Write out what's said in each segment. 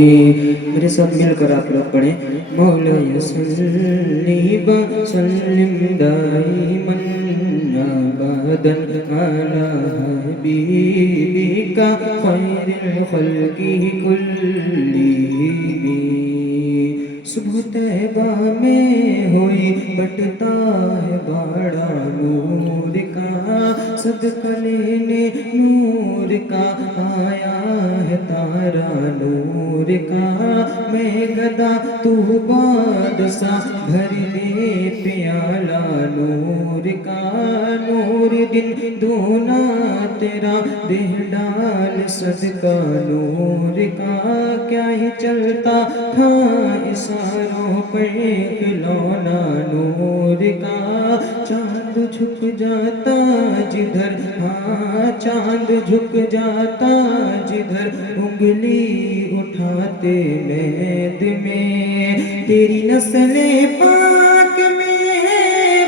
میرے ساتھ مل کر آپ لوگ پڑھیں مولا صلی وسلم دائما ابدا علی حبیبک خیر الخلق کلہم۔ صبح طیبہ میں ہوئی بٹتا ہے باڑا نور کا، صدقہ لینے نور کا آیا ہے تارا نور کا، میں گدا تو بادشاہ بھر لے پیالہ نور کا، نور دن دونا تیرا دہ ڈال صدقہ نور کا، کیا ہی چلتا تھا اشاروں پہ کھلونا نور کا، چاند جھک جاتا جدھر، ہاں چاند جھک جاتا جدھر انگلی اٹھاتے مہد میں، تیری نسل پاک میں ہے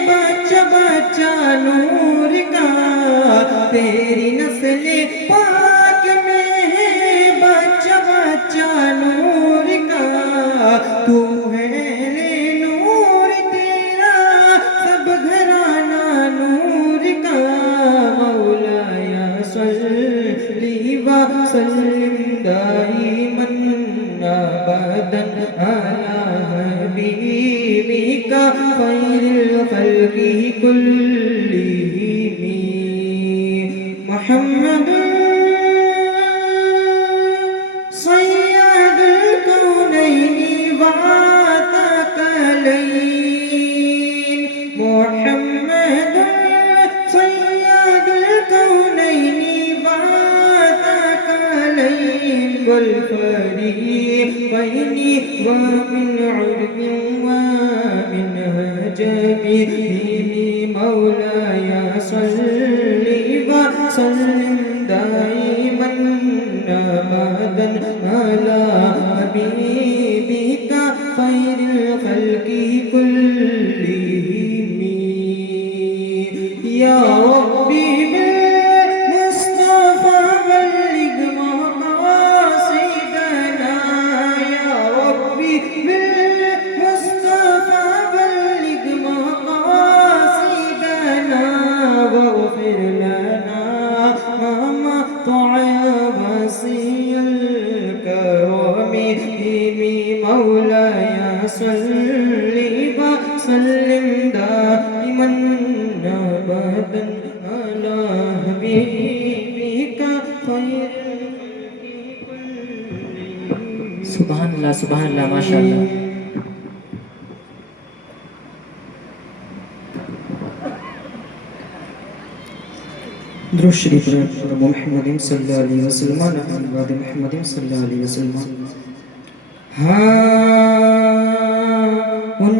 بچہ بچہ نور کا، تیری نسل پاک میں ہے بچہ بچہ نور کا، تو ہے لے نور تیرا سب گھرانہ نور کا، مولا صلی وسلم دائما ابدا علی حبیبک خیر الخلق کلہم۔ محمد سید الکونین والثقلین، محمد سید الکونین والثقلین، والفریقین ومن عرب ومن عجم، مولاي صلی وسلم دائما ابدا علی حبیبک خیر الخلق کلہم۔ یا ربی بالمصطفى بلغ مقاصدنا، یا ربی بالمصطفى بلغ مقاصدنا، واغفر لنا ما مقطع وصي الكرم، مولاي صلی وسلم دائما ابدا علی حبیبک خیر الخلق کلہم۔ سبحان اللہ سبحان اللہ، ماشاء اللہ۔ درود شریف محمد صلی اللہ علیہ وسلم محمد صلی اللہ علیہ وسلم۔ ہاں ان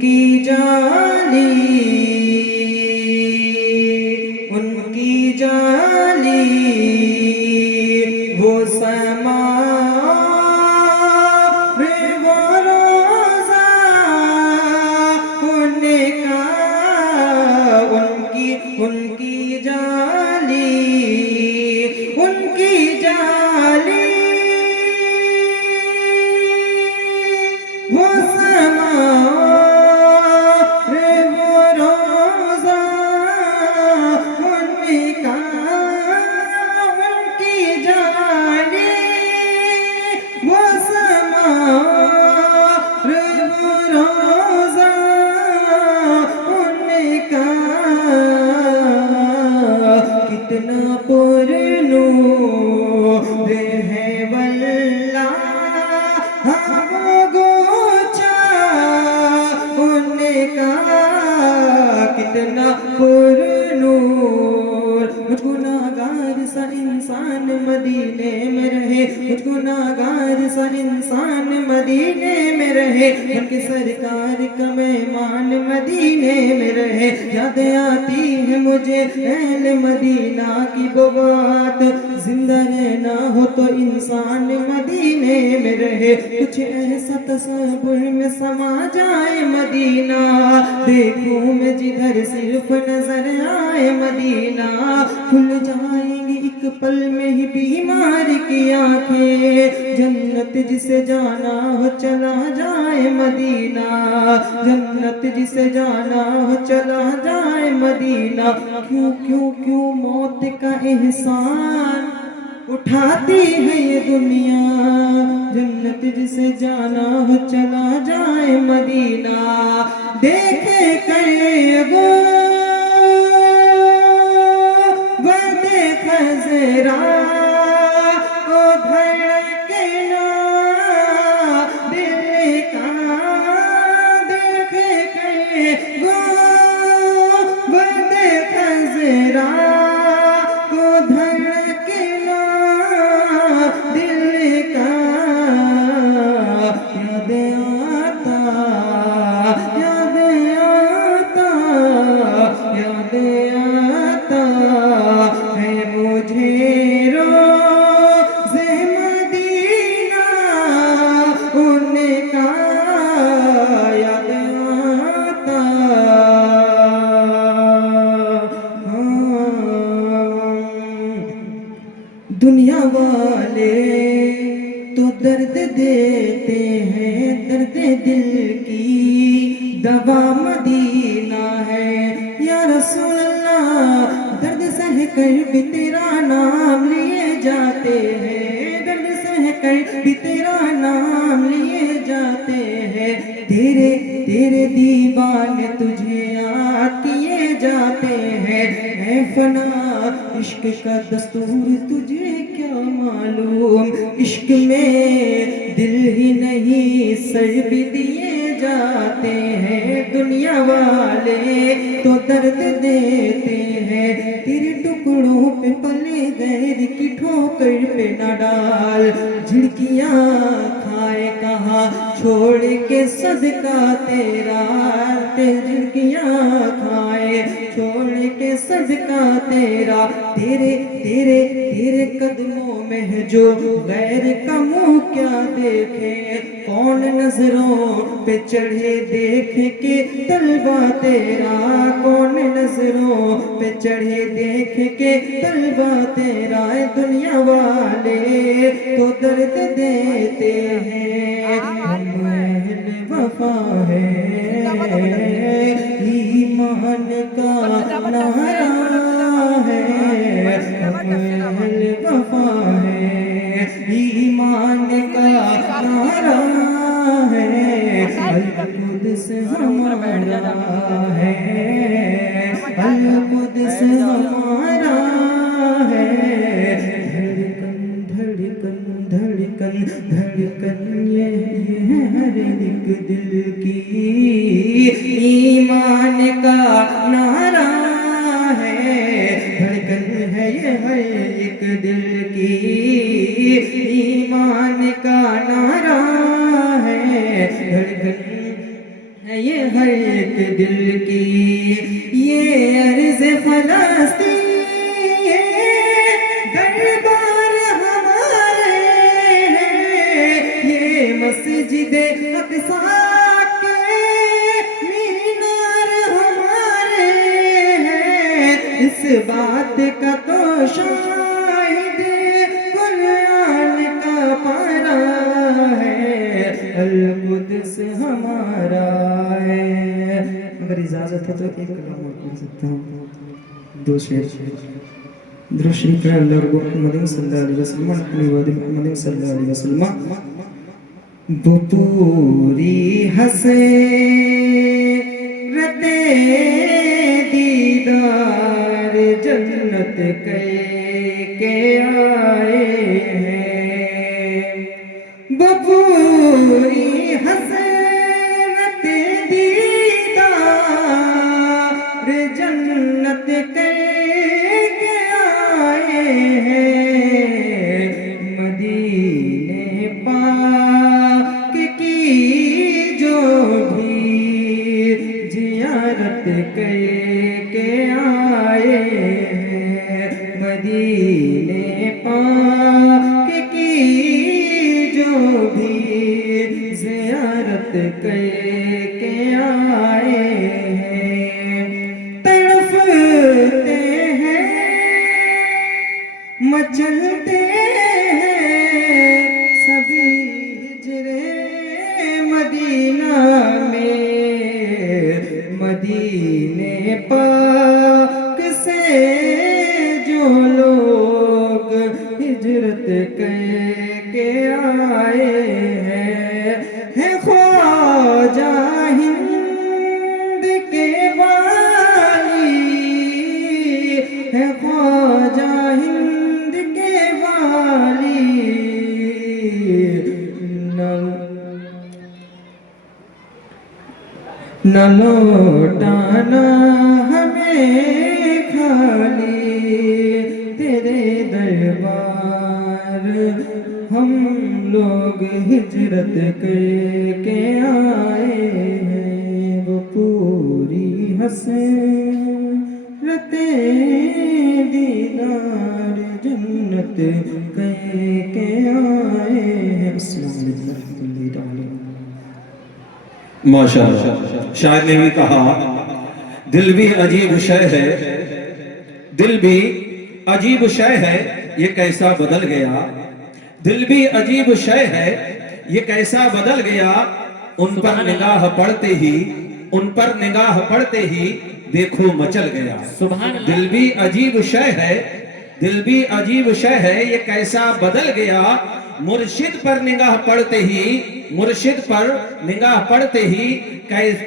کی جالی، ان کی جالی وہ سما وہ روزہ ان کا، ان کی جالی، ان کی جالی وہ سما وہ روزہ ان کا، ان کی جالی وہ سما وہ روزہ ان کا، کتنا پر نور ہے واللہ ہاں وہ گوچا ان کا، کتنا پر نور، مجھ گناہگار سا انسان مدینے میں رہے، مجھ گناہگار سا انسان مدینے میں رہے، ان کے سرکار کا مہمان مدینے میں رہے، یاد آتی ہے مجھے اہل مدینہ کی وہ بات، زندہ رہنا ہو تو انسان مدینے میں رہے، کچھ ایسا تصور میں سما جائے مدینہ، دیکھوں میں جدھر صرف نظر آئے مدینہ، کھل جائیں گی ایک پل میں ہی بیمار کی آنکھیں، جنت جنت جسے جانا ہو چلا جائے مدینہ، جنت جسے جانا ہو چلا جائے مدینہ، کیوں کیوں کیوں موت کا احسان اٹھاتی ہے یہ دنیا، جنت جسے جانا ہو چلا جائے مدینہ، دیکھے کئے گو وعدے خزرا او دھڑکنا دل کا، دیکھے کئے گو وعدے خزرا کو دھڑکنا دل کا، یاد آتا یاد آتا یاد آتا ہے مجھے روز مدینہ ان کا، یاد آتا دنیا والے تو درد دیتے ہیں، درد دل کی دوا مدینہ ہے، یا رسول اللہ درد سہ کر بھی تیرا نام لیے جاتے ہیں، درد سہ کر بھی تیرا نام لیے جاتے ہیں، تیرے دیوانے تجھے یاد کیے جاتے ہیں، اے فنا عشق کا دستور تجھے کیا معلوم، عشق میں دل ہی نہیں سر بھی دیے جاتے ہیں، دنیا والے تو درد دیتے ہیں، تیرے ٹکڑوں پہ پلے غیر کی ٹھوکر پہ نہ ڈال، جھڑکیاں کھائے کہاں چھوڑ کے صدقہ تیرا، جھڑکیاں کھائے چھوڑ کے صدقہ تیرا، تیرے قدموں میں ہے جو غیر کا منہ کیا دیکھے، کون نظروں پہ چڑھے دیکھ کے طلبہ تیرا، کون نظروں پہ چڑھے دیکھ کے طلبہ تیرا، دنیا والے تو درد دیتے ہیں، ہم اہل وفا ہے، ایمان کا نعرہ ہے، ہم اہل وفا ہے، ایمان کا نعرہ ہے، القدس ہمارا ہے، القدس ہمارا ہے، دھڑکن دھڑکن دھڑکن دھڑکن یہ ہے ہر ایک دل کی، ایمان کا نعرہ ہے، دھڑکن ہے یہ ہر ایک دل کی، ایمان کا نعرہ ہے، دھڑکن ہے یہ ہر ایک دل کی، یہ عرض فلسطین دربار ہمارے ہیں، یہ مسجد اقصیٰ کے مینار ہمارے ہیں، اس بات کا تو شاہد قرآن کا پارہ ہے، القدس ہمارا ہے، اگر اجازت ہے تو ایک کلام اور پڑھ سکتا ہوں، دو شعر، درود شریف ہے اللہ رب محمد صلی اللہ علیہ وسلم اپنی وعد محمد صلی اللہ علیہ وسلم، وہ پوری حسرت دیدار جنت کے آئے ہیں، وہ پوری حسرت دیدار جنت کے آئے ہیں، مدینے پاک کی جو بھی زیارت کے آئے ہیں، مدینے پاک کی جو بھی زیارت کے آئے ہیں، تڑپتے ہیں مچلتے ہیں سبھی آئے ہیں خواجہ ہند کے والی، ہے خواجہ ہند کے والی، نہ لوٹانا ہمیں خالی، تیرے دربار ہم لوگ ہجرت کر کے آئے ہیں، وہ پوری حسرت دیدار جنت کر کے آئے ہیں۔ السلام علیکم ورحمۃ اللہ تعالی۔ ماشاءاللہ، شاعر نے بھی کہا دل بھی عجیب شے ہے، دل بھی عجیب شے ہے، یہ کیسا بدل گیا، دل بھی عجیب شے ہے، یہ کیسا بدل گیا، ان پر نگاہ پڑتے ہی، ان پر نگاہ پڑتے ہی دیکھو مچل گیا۔ دل بھی عجیب شے ہے، دل بھی عجیب شے ہے، یہ کیسا بدل گیا، مرشد پر نگاہ پڑتے ہی، مرشد پر نگاہ پڑتے ہی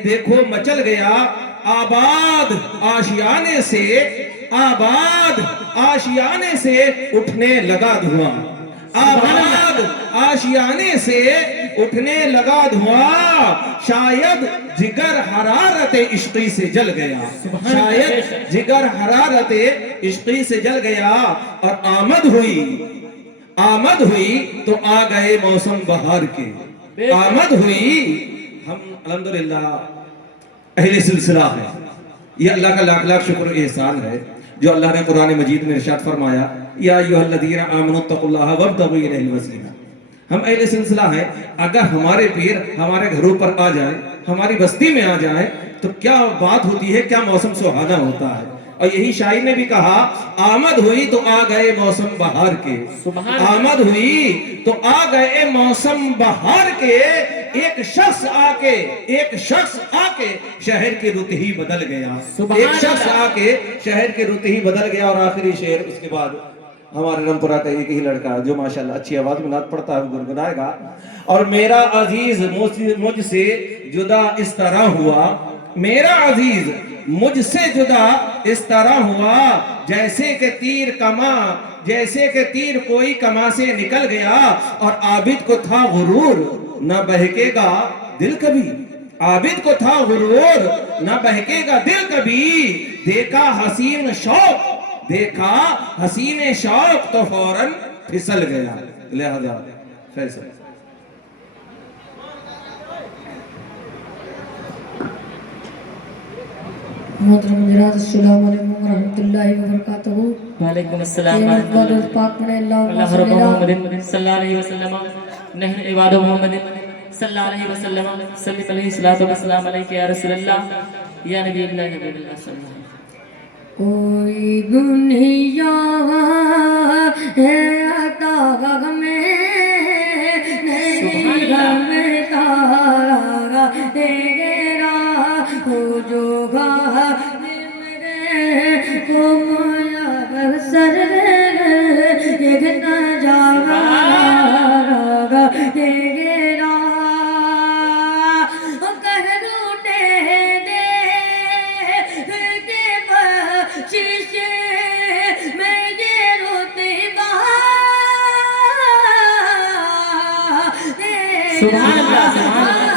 دیکھو مچل گیا، آباد آشیانے سے، آباد آشیانے سے اٹھنے لگا دھواں، آباد آشیانے سے اٹھنے لگا دھواں، شاید جگر حرارت عشقی سے جل گیا، شاید جگر حرارت عشقی سے جل گیا، اور آمد ہوئی تو آ گئے موسم بہار کے، آمد ہوئی۔ ہم الحمدللہ اہل سلسلہ ہے، یہ اللہ کا لاکھ لاکھ شکر احسان ہے جو اللہ نے قرآن مجید میں ارشاد فرمایا یا ایھا الذین آمنوا اتقوا اللہ وابتغوا الیہ الوسیلہ۔ ہم اہل سلسلہ ہیں، اگر ہمارے پیر ہمارے گھروں پر آ جائیں، ہماری بستی میں آ جائیں تو کیا بات ہوتی ہے، کیا موسم سہانا ہوتا ہے۔ اور یہی شاعر نے بھی کہا آمد ہوئی تو آ گئے موسم بہار کے، آمد ہوئی تو آ گئے موسم بہار کے، ایک شخص آ کے شہر کی رت ہی بدل گیا، ایک شخص آ کے شہر کی رت ہی بدل گیا۔ اور آخری شعر اس کے بعد ہمارے رمپورہ کا ایک ہی لڑکا جو ماشاءاللہ اچھی آواز میں نعت پڑھتا ہے وہ گنگنائے گا۔ اور میرا عزیز مجھ سے جدا اس طرح ہوا، میرا عزیز مجھ سے جدا اس طرح ہوا، جیسے کہ تیر کوئی کما سے نکل گیا، اور عابد کو تھا غرور نہ بہکے گا دل کبھی، عابد کو تھا غرور نہ بہکے گا دل کبھی، دیکھا حسین شوق تو فوراً پھسل گیا، لہذا فیصل۔ محترم حضرات السلام علیکم ورحمۃ اللہ وبرکاتہ۔ وعلیکم السلام ورحمۃ اللہ۔ پاک پڑھیں اللہ رب محمد صلی اللہ علیہ وسلم نحن عباد محمد صلی اللہ علیہ وسلم صلی علیہ الصلوۃ والسلام علیک یا رسول اللہ یا نبی اللہ یا حبیب اللہ صلی اللہ علیہ وسلم۔ کوئی دنیا ہے عطا میں نہیں رمتا تیرا ہو جو کو میسر ایک نجارہ تیرا کہروٹے دے کے بخشش میں یہ رتبہ سبحان اللہ، سبحان اللہ۔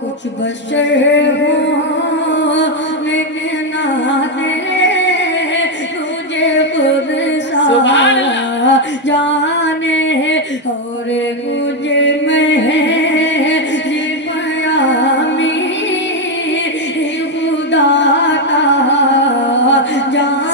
کچھ بشر ہوں لیکن تجھے خود سارا جانے، اور مجھے پیامی خدا تعالی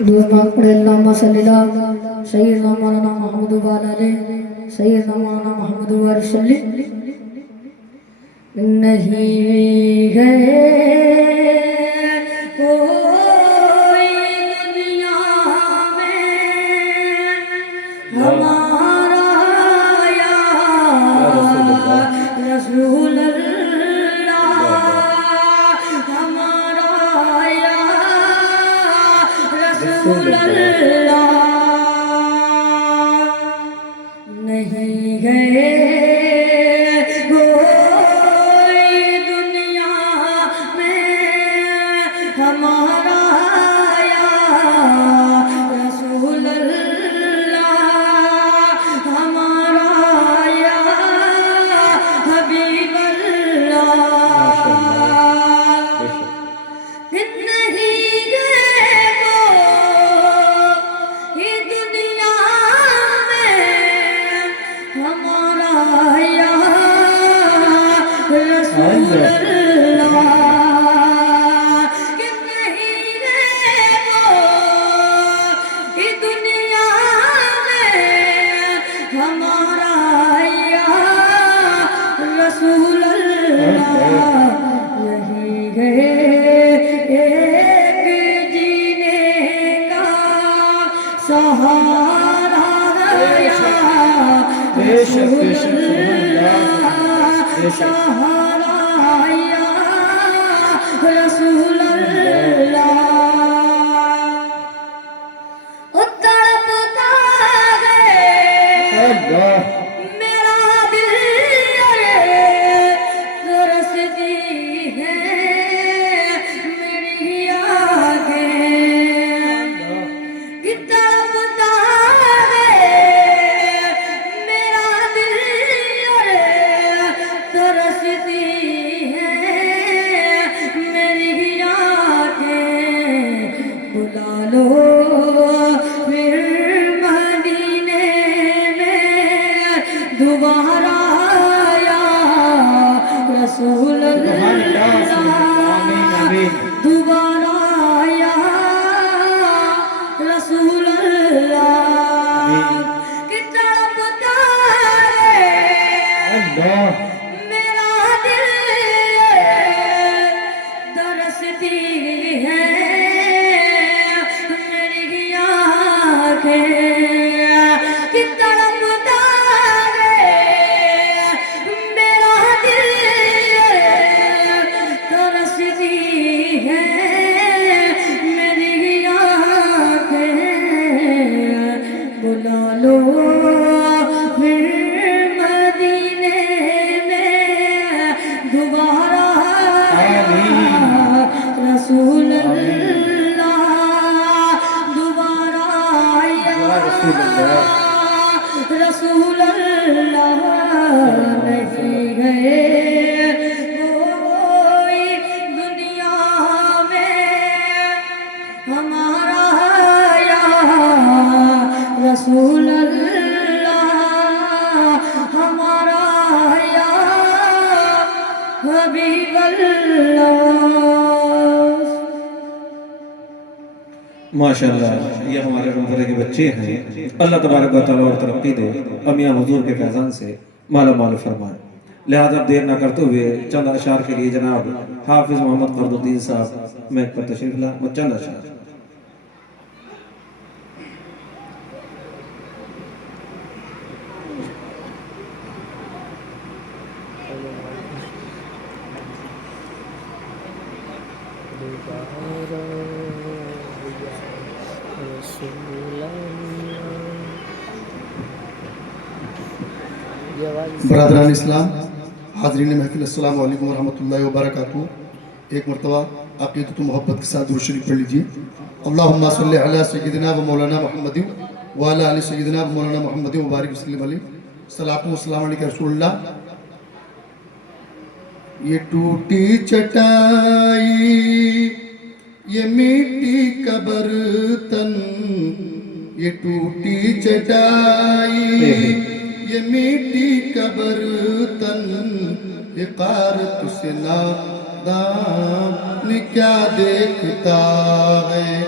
دوسرا پڑھے اللہم صلی اللہ سیدنا مولانا محمد و علی سیدنا مولانا محمد و وسلم نہیں ہے کوئی دنیا میں ہمارا یا رسول اللہ ہمارا یا رسول اللہ نہیں ہے کوئی دنیا میں ہمارا یا رسول اللہ ہمارا یا حبیب اللہ نہیں ہے کوئی دنیا میں ہمارا یا رسول اللہ کہ نہیں ہے کوئی دنیا میں ہمارا یا رسول اللہ یہی ہے ایک جینے کا سہارا یا رسول اللہ سہارا یا رسول اللہ تڑپتا ہے میرا دل ترستی ہے میری آنکھیں تڑپتا ہے میرا دل ترستی ہے میری آنکھیں بلا لو پھر مدینے میں دوبارہ یا رسول اللہ دوبارہ یا رسول اللہ کہ تڑپتا ہے میرا دل ترستی ہے میری آنکھیں کہ تڑپتا ہے میرا دل ترستی ہے میری آنکھیں بلا لو پھر مدینے میں دوبارہ رسول اللہ دوبارہ یا رسول اللہ نہیں گئے کوئی دنیا میں ہمارا یا رسول اللہ ہمارا یا حبیب اللہ ماشاءاللہ یہ ہمارے روزے کے بچے ہیں اللہ تبارک و تعالیٰ اور ترقی دے امیاں حضور کے فیضان سے مالا مال فرمائے لہذا اب دیر نہ کرتے ہوئے چند اشعار کے لیے جناب حافظ محمد فرد الدین صاحب میں پر تشریف لا چند اشعار برادران اسلام حاضرین محفل السلام علیکم ورحمۃ اللہ وبرکاتہ ایک مرتبہ عقیدت و محبت کے ساتھ درود شریف پڑھ لیجیے اللہم صلی علی سیدنا و مولانا محمد وعلی آل سیدنا و مولانا محمد وبارک وسلم علیہ صلاۃ و سلام علیہ رسول اللہ یہ ٹوٹی چٹائی یہ میٹی کا برتن یہ ٹوٹی چٹائی یہ میٹی کا برتن یہ غارت سے نادان کیا دیکھتا ہے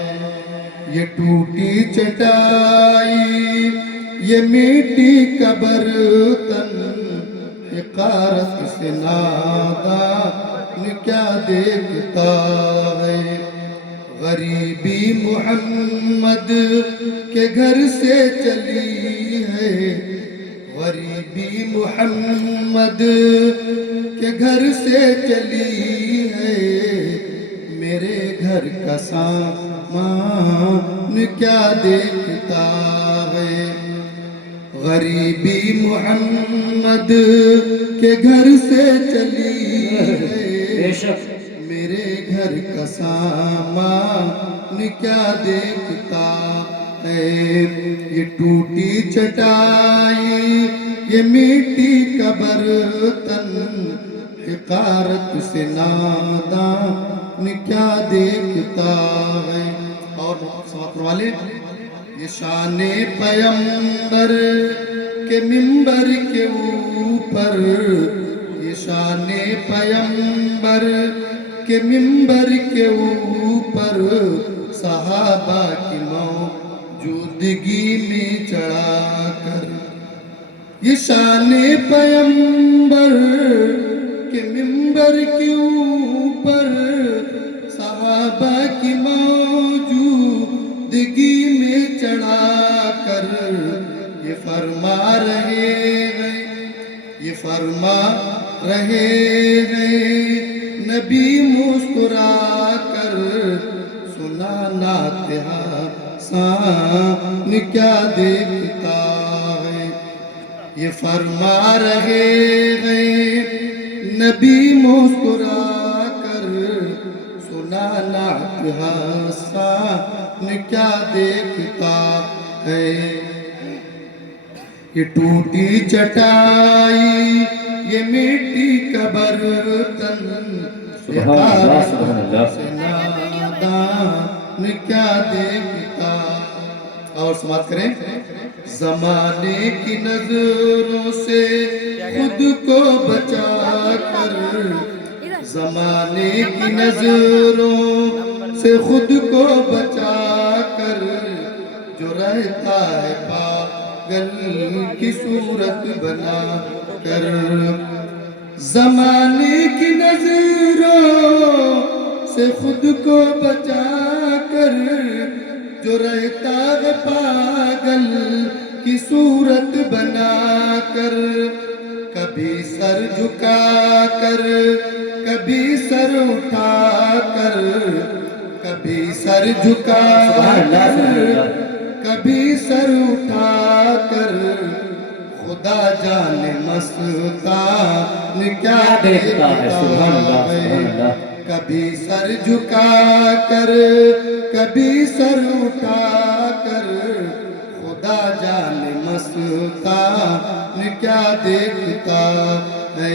یہ ٹوٹی چٹائی یہ میٹی قبر تن حقارت سے نادان کیا دیکھتا ہے غریبی محمد کے گھر سے چلی ہے غریبی محمد کے گھر سے چلی ہے میرے گھر کا سامان کیا دیکھتا ہے غریبی محمد کے گھر سے چلی ہے میرے گھر کا سامان کیا دیکھتا ہے یہ ٹوٹی چٹائی یہ میٹی قبر تن حقارت سے نادان کیا دیکھتا ہے اور سماعت والے یہ شان پیمبر کے منبر کے اوپر یہ شان پیمبر کے منبر کے اوپر صحابہ کی موجودگی میں چڑھا کر یہ شان پیمبر کے منبر کے اوپر صحابہ کی موجودگی میں چڑھا کر یہ فرما رہے ہیں نبی مسکرا کر سنا نعت حسان کیا دیکھتا ہے یہ فرما رہے ہیں نبی مسکرا کر سنا نعت حسان کیا دیکھتا ہے یہ ٹوٹی چٹائی یہ میٹی قبر تن حقارت سے نادان کیا دیکھتا اور سماعت کریں زمانے کی نظروں سے خود کو بچا کر زمانے کی نظروں سے خود کو بچا کر جو رہتا ہے پاگل کی صورت بنا کر زمانے کی نظروں سے خود کو بچا کر جو رہتا ہے پاگل کی صورت بنا کر کبھی سر جھکا کر کبھی سر اٹھا کر کبھی سر جھکا کر کبھی سر اٹھا کر خدا جانے مستان کیا دیکھتا ہے کبھی سر جھکا کر کبھی سر اٹھا کر خدا جانے مستان کیا دیکھتا ہے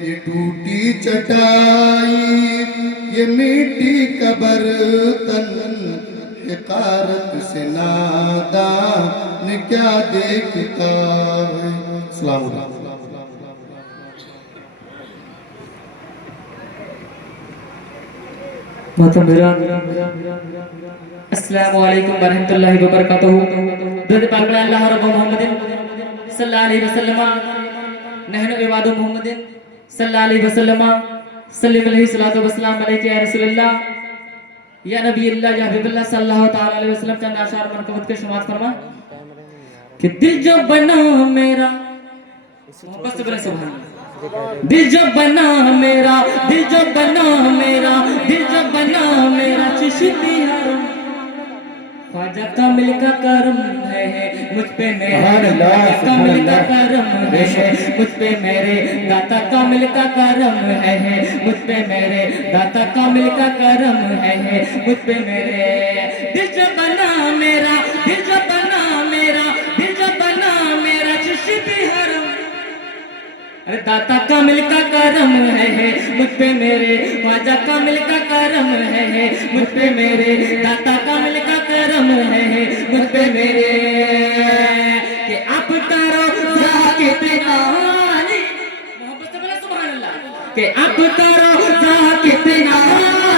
یہ ٹوٹی چٹائی یہ میٹی قبر تن حقارت سے نادان کیا دیکھتا ہے السلام علیکم السلام علیکم ورحمۃ اللہ وبرکاتہ درود پاک پڑھیں اللہ رب محمد صلی اللہ علیہ وسلم نحن عباد محمد صلی اللہ علیہ وسلم صلی علیہ الصلوۃ والسلام علیک یا رسول اللہ یا نبی اللہ یا حبیب اللہ صلی اللہ تعالی علیہ وسلم چند اشعار منقبت کے شمار فرما کہ دل جو بنا میرا محبت سے بولے سبحان اللہ دل جو بنا میرا دل جو بنا میرا دل جو بنا میرا چشتی حرم خواجہ کامل کا کرم ہے مجھ پہ میرے کامل کا کرم ہے مجھ پہ میرے داتا کامل کا کرم ہے مجھ پہ میرے داتا کامل کا کرم ہے مجھ پہ میرے دل جو بنا میرا دل جو بنا میرا دل جو بنا میرا چشتی حرم داتا کامل کا کرم ہے مجھ پہ میرے خواجہ کامل کا کرم ہے مجھ پہ میرے داتا کامل کا کرم ہے مجھ پہ میرے کہ اب کرو ذاکر نالی محبت سے بولے سبحان اللہ کہ اب کرو ذاکر نالی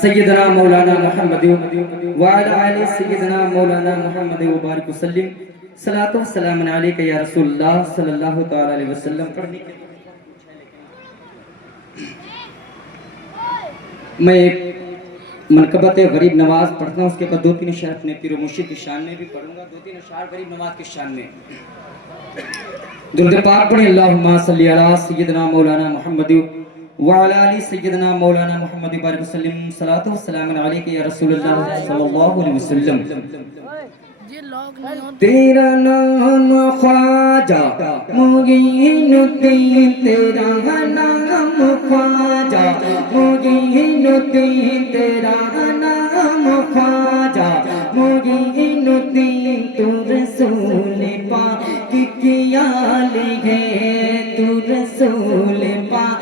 سیدنا مولانا محمد وعلی آل سیدنا مولانا محمد وبارک وسلم صلاۃ و سلام علیک یا رسول اللہ صلی اللہ تعالی علیہ وسلم. پڑھنے کے میں ایک منقبت غریب نواز پڑھتا ہوں، اس کے بعد 2-3 اشعار اپنے پیر و مرشد کی شان میں بھی پڑھوں گا. 2-3 اشعار غریب نواز کی شان میں. درود پاک پڑھیں. اللہم صلی علی سیدنا مولانا محمد وعلی آل سیدنا مولانا محمد بارک وسلم صلاۃ و سلام علیک یا رسول اللہ صلی اللہ علیہ وسلم. تیرا نام خواجہ معین الدین، تیرا نام خواجہ معین الدین، تیرا نام خواجہ معین الدین. تو رسول پاک کی آل ہے، تو رسول پاک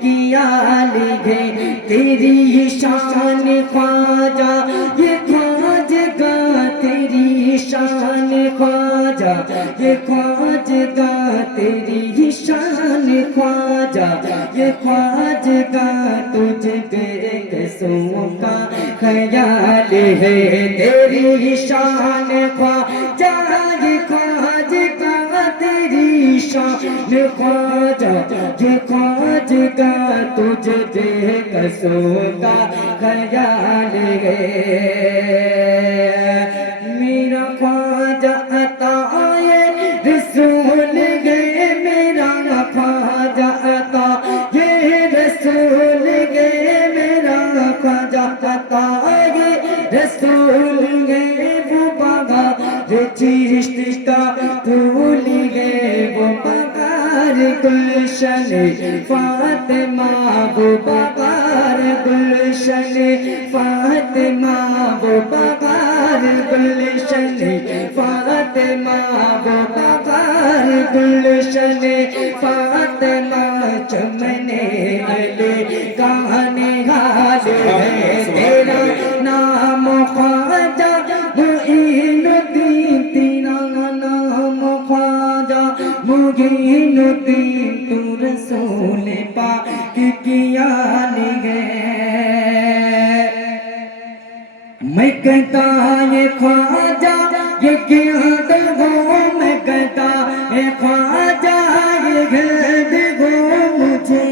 کی آل ہے. تیری شان خواجہ یہ خواجگاہ، تیری شان خواجہ یہ خواجگاہ، تیری شان خواجہ یہ خواجگاہ. تجھ بے کسوں کا خیال ہے، تیری شان خواجہ یہ خواجگاہ، تیری شان خواجہ یہ خواجگاہ. تجھ بے کسوں کا خیال ہے. میرا خواجہ عطا یہ رسول ہے، میرا خواجہ عطا یہ رسول ہے، میرا خواجہ عطا یہ رسول ہے. وہ بغار چشت کا پھول ہے، وہ بغار گلشن فاطمہ، وہ بغار گلشن فاطمہ، وہ بغار گلشن فاطمہ، وہ بغار گلشن فاطمہ. چمنے والے گانے حال ہے، تیرا نام خواجہ معین الدین، تیرا نام خواجہ معین الدین. تو رسول پاک کی آل ہے. میں کہتا یہ خواجہ یہ گرد ہو، میں کہتا یہ خواجہ یہ گرد ہو. مجھے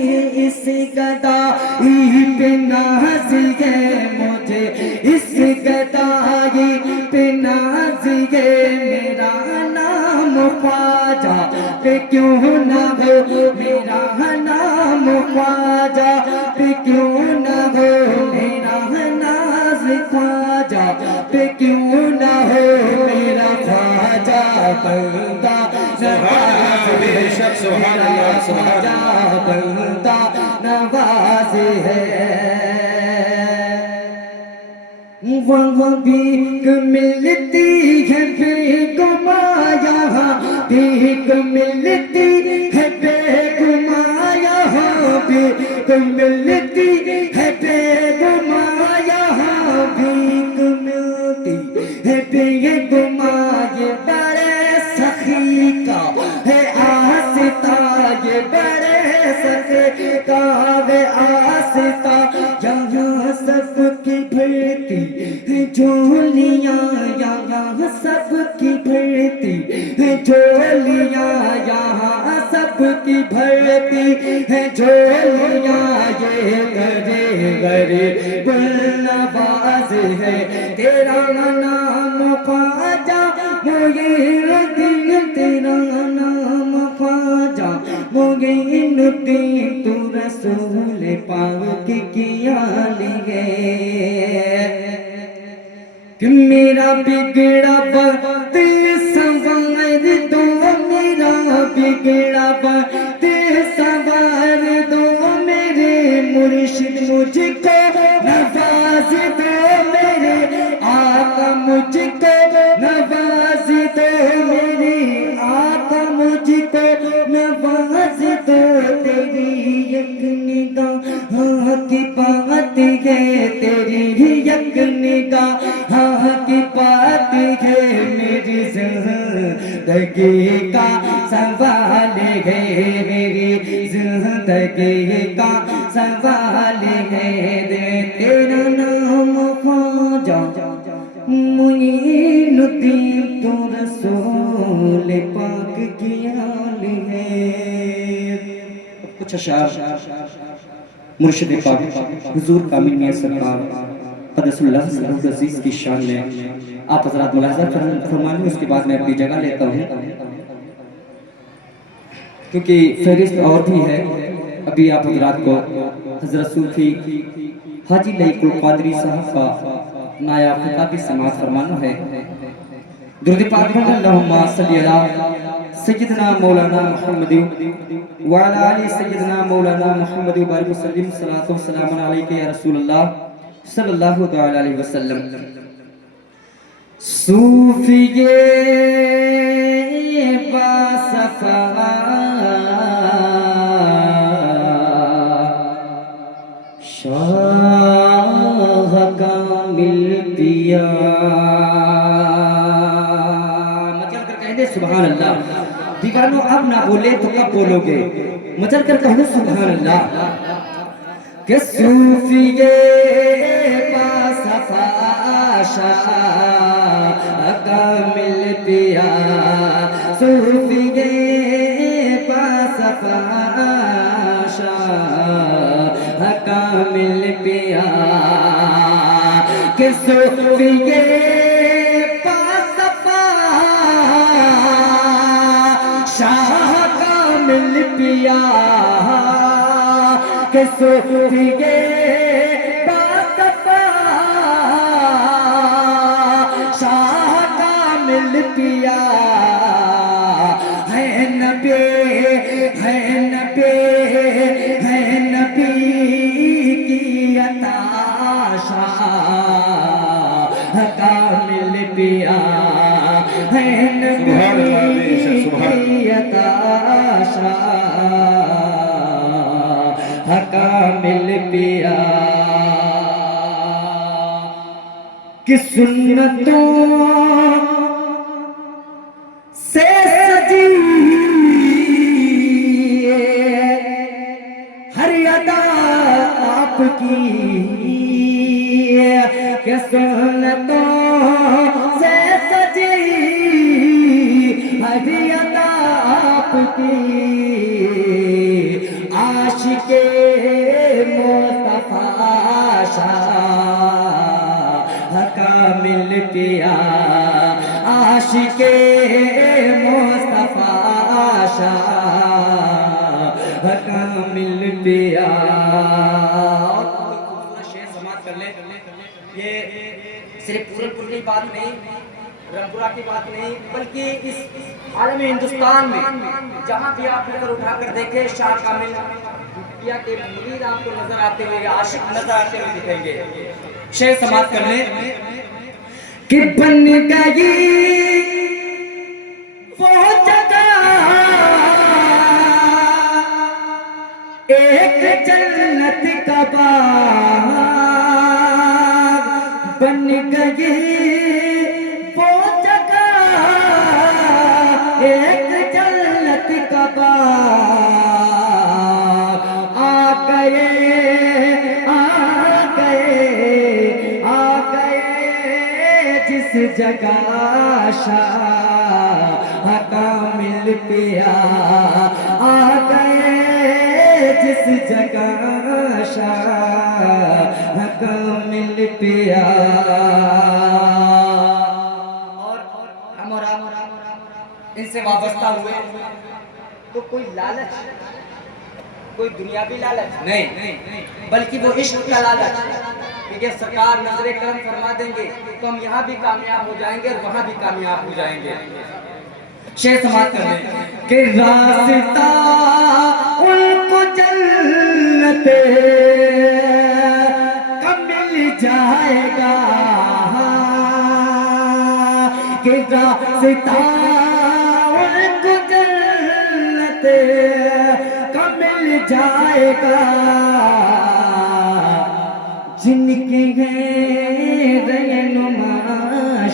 اس گدائی پہ ناز ہے، مجھے اس گدائی پہ ناز ہے. میرا نام خواجہ پہ کیوں نہ ہو، میرا نام خواجہ پہ کیوں نہ ہو. میرا ناز خواجہ پہ کیوں نہ ہو. میرا خواجہ بندہ نواز ہے، میرا خواجہ بندہ نواز ہے. وہاں بھیک ملتی ہے بے گماں، یہاں بھیک ملتی ہے بے گماں، یہاں بھیک ملتی ہے بے گماں، یہاں بھیک ملتی ہے بے گماں. یہ بڑے سخی کا ہے آستا، یہ بڑے سخی کا ہے آستا. یہاں سب کی بھرتی ہے جھولیاں، یہاں سب کی بھرتی ہے جھولیاں، یہاں سب کی بھرتی ہے جھولیاں. یہ گرے گرے گل نواز ہے، تیرا نام خواجہ معین الدین، تیرا نام خواجہ معین الدین. تو رسول پاک کی آل ہے. کہ میرا بگڑا وقت سنوار دو، میرا بگڑا وقت سنوار دو. میرے مرشد مجھ کو نواز دو، میرے آقا مجھ کو نواز دو، میرے آقا مجھ کو نواز دو. تیری یک نگاہ کی بات ہے، تیری یک نگاہ کی بات ہے. میری زندگی کا سوال ہے، میری زندگی کا سوال ہے. تیرا اشعار مرشد پاک حضور کامل میاں سرکار قدس اللہ سلام عزیز کی شان میں آپ حضرات ملاحظہ فرمائیں، اس کے بعد میں اپنی جگہ لیتا ہوں کیونکہ فہرست اور بھی ہے. ابھی آپ حضرات کو حضرت صوفی حاجی لعیق القادری صاحب کا نایاب خطابی سماعت فرمانا ہے. درود پاک پڑھیں اللہم صلی علی سیدنا مولانا محمد وعلی آل سیدنا مولانا محمد وبارک وسلم صلاۃ و سلام علیک یا رسول اللہ صلی اللہ علیہ وسلم. صوفی باصفا شاہ کامل پیا، مچل کر کہہ دے سبحان اللہ. دیوانوں اب نہ بولے تو کب بولو گے؟ مچل کر کہہ دے سبحان اللہ. کہ صوفی باصفا شاہ کامل پیا، صوفی باصفا شاہ کامل پیا، کہ صوفی باصفا شاہ کامل پیا، کہ صوفی باصفا شاہ کامل پیا، ہے نبی ہے نبی ہے نبی کی عطا شاہ کامل پیا، ہے نبی کی عطا شاہ کامل پیا، کہ سنتوں سے سجی ہر ادا آپ کی، کہ سنتوں سے سجی ہر ادا آپ کی، عاشق مصطفیٰ شاہ کامل پیا، عاشق مصطفیٰ شاہ کامل پیا. شعر سماعت کر لے. یہ صرف پورے کی بات نہیں، رنگپورہ کی بات نہیں، بلکہ اس عالم ہندوستان میں جہاں بھی آپ نظر اٹھا کر دیکھیں شاہ کامل پیا کے مرید آپ کو نظر آتے ہوئے، عاشق نظر آتے ہوئے دکھیں گے. شعر سماعت کر لیں. کہ بن گئی وہ جگہ ایک جنت کا باغ، بن گئی وہ جگہ ایک جنت کا باغ، آ گئے جس جگہ شاہ کامل پیا، آ گئے جس جگہ شاہ کامل پیا. اور ہم اور آپ ان سے وابستہ ہوئے تو کوئی لالچ، کوئی دنیاوی لالچ نہیں، بلکہ وہ عشق کا لالچ کہ سرکار نظر کرم فرما دیں گے تو ہم یہاں بھی کامیاب ہو جائیں گے اور وہاں بھی کامیاب ہو جائیں گے. شعر سماعت کر لیں. کہ راستہ ان کو جنت کا مل جائے گا، کہ راستہ ان کو جنت کا مل جائے گا، جن کے ہیں رہنما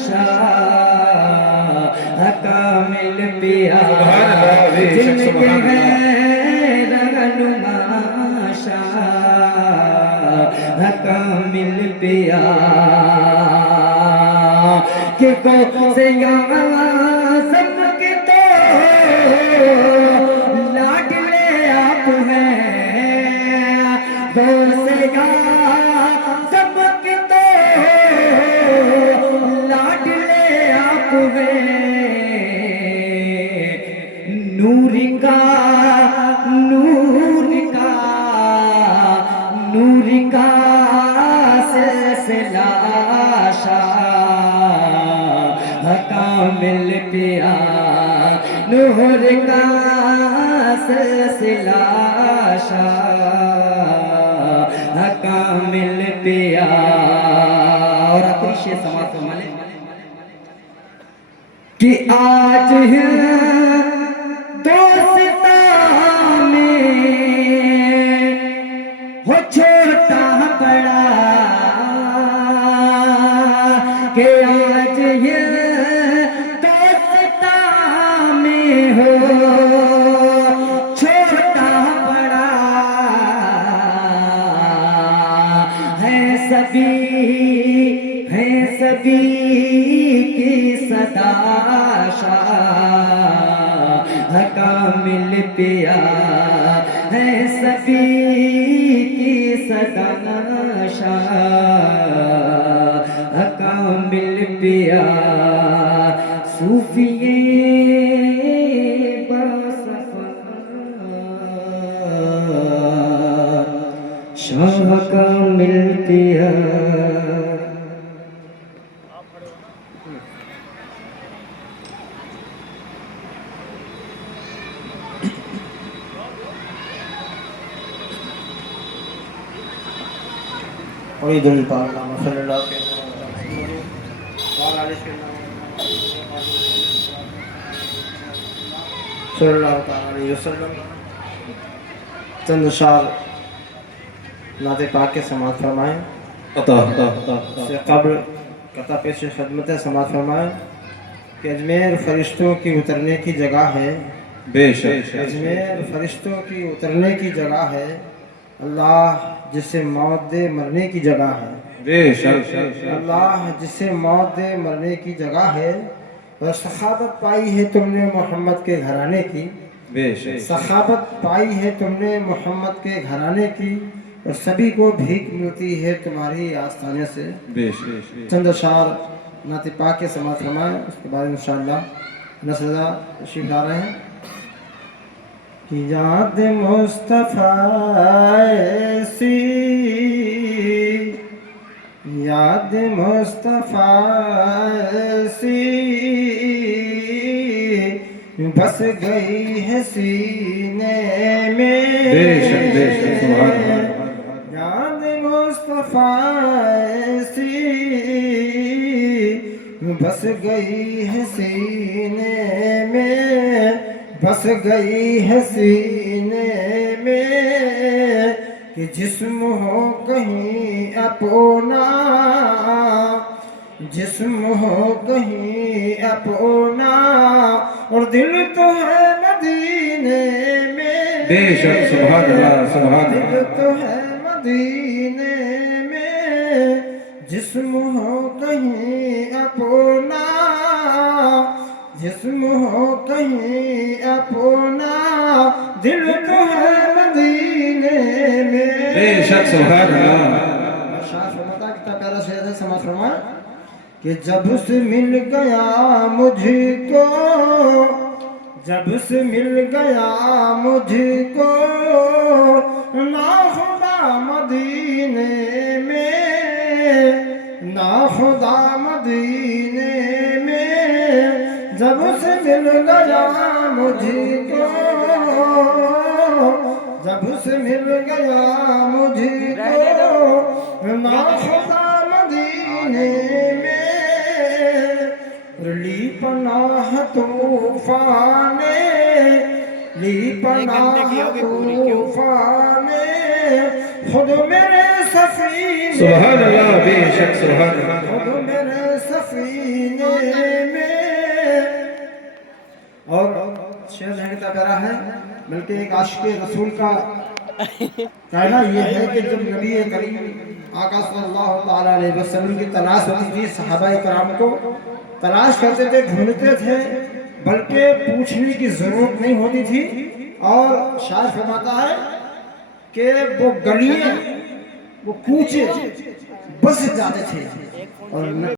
شاہ کامل پیا، جن کے ہیں رہنما شاہ کامل پیا، کہ غوث اعظم کے تو لاڈلے آپ ہیں، سلسلہ شاہ کامل پیا نور کا سلسلہ شاہ کامل پیا. اور آخری شعر سماعت فرما لیں کہ آج دوستاں میں ہو چھوٹا بڑا کہ آج یہ دوستاں میں ہو چھوٹا بڑا ہے سبھی کی صدا شاہ کامل پیا ہے سبھی کی صدا شاہ کامل پیا. صوفیے باصفا شاہ کامل پیا. عید الپاک صلی اللہ علیہ وسلم. چند اشعار نعت پاک کے سماعت فرمائیں. سے قبل قطع پیش خدمت سماعت فرمائیں کہ اجمیر فرشتوں کی اترنے کی جگہ ہے. بے شک اجمیر فرشتوں کی اترنے کی جگہ ہے. اللہ جسے موت دے مرنے کی جگہ ہے. بے شک اللہ جسے موت دے مرنے کی جگہ ہے. اور سخاوت پائی ہے تم نے محمد کے گھرانے کی. بے شک سخاوت پائی ہے تم نے محمد کے گھرانے کی. اور سبھی کو بھیک ملتی ہے تمہاری آستانے سے. بے شک چند اشعار نعت پاک کے سماعت فرمائیں. اس کے بعد انشاءاللہ نصرہ تشریف لا رہے ہیں. یاد مصطفیٰ ایسی یاد مصطفیٰ ایسی بس گئی ہے سینے میں. بے شک سبحان اللہ. یاد مصطفیٰ ایسی بس گئی ہے سینے میں. بس گئی ہے سینے میں کہ جسم ہو کہیں اپنا جسم ہو کہیں اپنا اور دل تو ہے مدینے میں. بے شک سبحان اللہ سبحان دل اللہ. تو ہے مدینے میں جسم ہو کہیں اپنا جسم ہو کہیں اپنا دل تو ہے مدینے میں. بے شک سبحان اللہ. شاہ فرماتا کتنا پیارا شعر ہے. سماعت فرمائیں کہ جب سے مل گیا مجھ کو جب سے مل گیا مجھ کو ناخدا مدینے میں ناخدا مدینے میں جب سے مل گیا مجھ کو جب سے مل گیا مجھ کو ناخدا مدینے میں لی پناہ طوفان لی پناہ طوفان خود میرے سفینے سبحان اللہ. بے شک سبحان اللہ. خود میرے سفینے میں. اور شعر کتنا پیارا ہے. بلکہ ایک عاشق رسول کا کہنا یہ ہے کہ جب نبی کریم آقا صلی اللہ تعالیٰ علیہ وسلم کی تلاش ہوتی تھی صحابہ کرام کو تلاش کرتے تھے ڈھونڈتے تھے بلکہ پوچھنے کی ضرورت نہیں ہوتی تھی. اور شاعر فرماتا ہے کہ وہ گلیاں وہ کوچے بس جاتے تھے اور